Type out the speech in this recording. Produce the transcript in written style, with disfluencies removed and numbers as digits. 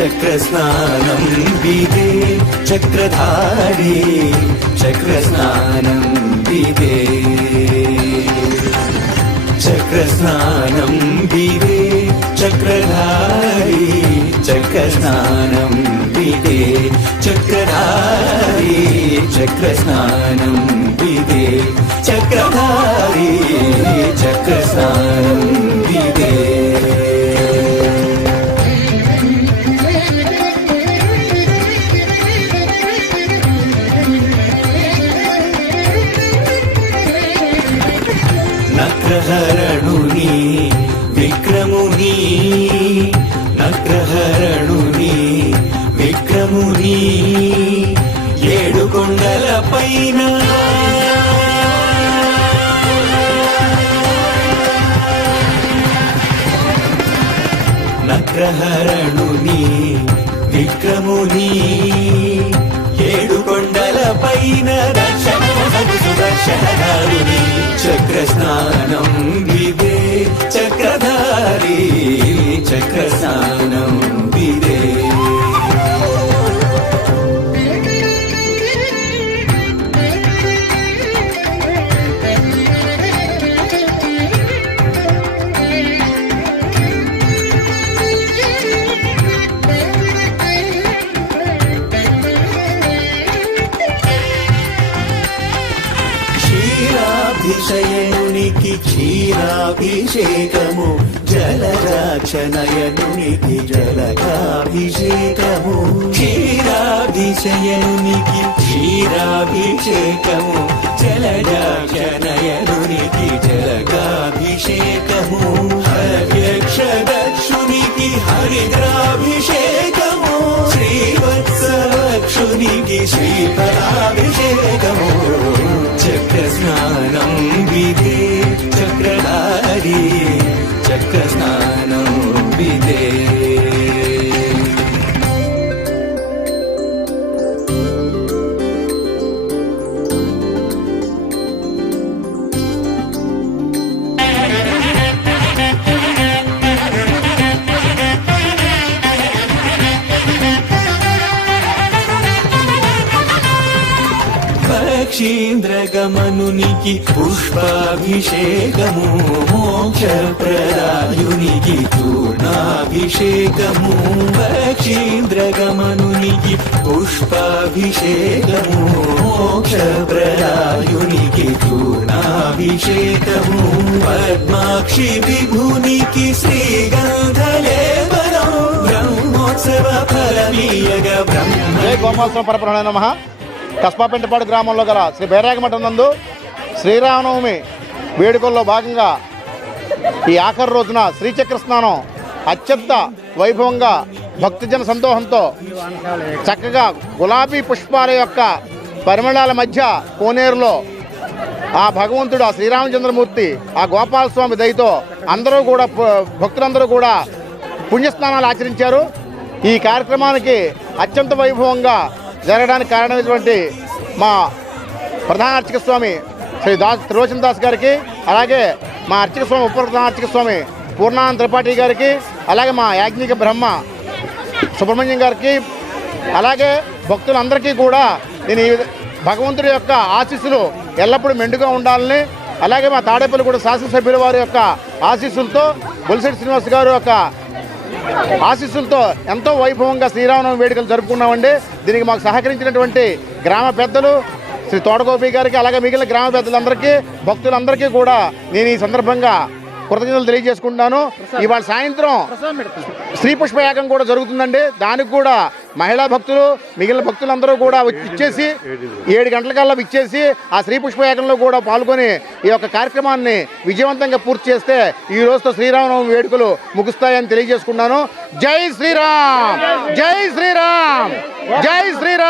చక్రస్నానం విదే చక్రధారి చక్రస్నానం విదే చక్రస్నానం విదే చక్రధారి చక్రస్నానం విదే చక్రధారి చక్రస్నానం విదే చక్రధారి చక్రస్నానం విదే నక్రహరణుని విక్రముని నక్రహరణుని విక్రముని ఏడు కొండల పైన నక్రహరణుని విక్రముని ఏడు కొండల పైన సుదర్శనధారుని చక్రస్నానం విదే చక్రధారి చక్రస్నానం విదే క్షీరాభిషయనునికి క్షీరాభిషేకము జలజాక్షనయనునికి జలకాభిషేకము క్షీరాభిషయనునికి క్షీరాభిషేకము జలజాక్షనయనునికి జలకాభిషేకము హర్యక్షదక్షునికి హరిద్రాభిషేకము శ్రీవత్సవక్షునికి శ్రీఫలాభిషేకము చక్రస్నానం విదే చక్రధారి చక్రస్నానం విదే పక్షీంద్రగమనునికి పుష్పాభిషేకము మోక్షప్రదాయునికి చూర్ణాభిషేకము పక్షీంద్రగమనునికి పుష్పాభిషేకము మోక్షప్రదాయునికి చూర్ణాభిషేకము పద్మాక్షి విభునికి శ్రీగంధలేపనం బ్రహ్మోత్సవ ఫలమీయగ బ్రహ్మ గోమాత్సవం పరబ్రహ్మణ నమః. కస్బాపెంటపాడు గ్రామంలో గల శ్రీ బైరాగమఠం నందు శ్రీరామనవమి వేడుకల్లో భాగంగా ఈ ఆఖరి రోజున శ్రీచక్ర స్నానం అత్యంత వైభవంగా భక్తిజన సందోహంతో చక్కగా గులాబీ పుష్పాల యొక్క పరిమళాల మధ్య కోనేరులో ఆ భగవంతుడు ఆ శ్రీరామచంద్రమూర్తి ఆ గోపాలస్వామి దయతో అందరూ కూడా భక్తులందరూ కూడా పుణ్యస్నానాలు ఆచరించారు. ఈ కార్యక్రమానికి అత్యంత వైభవంగా జరగడానికి కారణమైనటువంటి మా ప్రధాన అర్చక స్వామి శ్రీ త్రిలోచన్ దాస్ గారికి, అలాగే మా అర్చక స్వామి ఉప ప్రధాన అర్చక స్వామి పూర్ణానంద త్రిపాఠి గారికి, అలాగే మా యాజ్ఞిక బ్రహ్మ సుబ్రహ్మణ్యం గారికి, అలాగే భక్తులందరికీ కూడా నేను భగవంతుడి యొక్క ఆశీస్సులు ఎల్లప్పుడూ మెండుగా ఉండాలని, అలాగే మా తాడేపల్లిగూడ శాసనసభ్యుల వారి యొక్క ఆశీస్సులతో బొలిశెట్టి శ్రీనివాస్ గారి యొక్క ఆశీస్సులతో ఎంతో వైభవంగా శ్రీరామనవమి వేడుకలు జరుపుకున్నామండి. దీనికి మాకు సహకరించినటువంటి గ్రామ పెద్దలు శ్రీ తోటగోపి గారికి, అలాగే మిగిలిన గ్రామ పెద్దలందరికీ భక్తులందరికీ కూడా నేను ఈ సందర్భంగా కృతజ్ఞతలు తెలియజేసుకుంటున్నాను. ఇవాళ సాయంత్రం శ్రీ పుష్పయాగం కూడా జరుగుతుందండి. దానికి కూడా మహిళా భక్తులు మిగిలిన భక్తులందరూ కూడా ఇచ్చేసి 7 గంటలకల్లా ఇచ్చేసి ఆ శ్రీ పుష్పయాగంలో కూడా పాల్గొని ఈ యొక్క కార్యక్రమాన్ని విజయవంతంగా పూర్తి చేస్తే ఈ రోజుతో శ్రీరామనవమి వేడుకలు ముగుస్తాయని తెలియజేసుకున్నాను. జై శ్రీరామ్, జై శ్రీరామ్, జై శ్రీరామ్.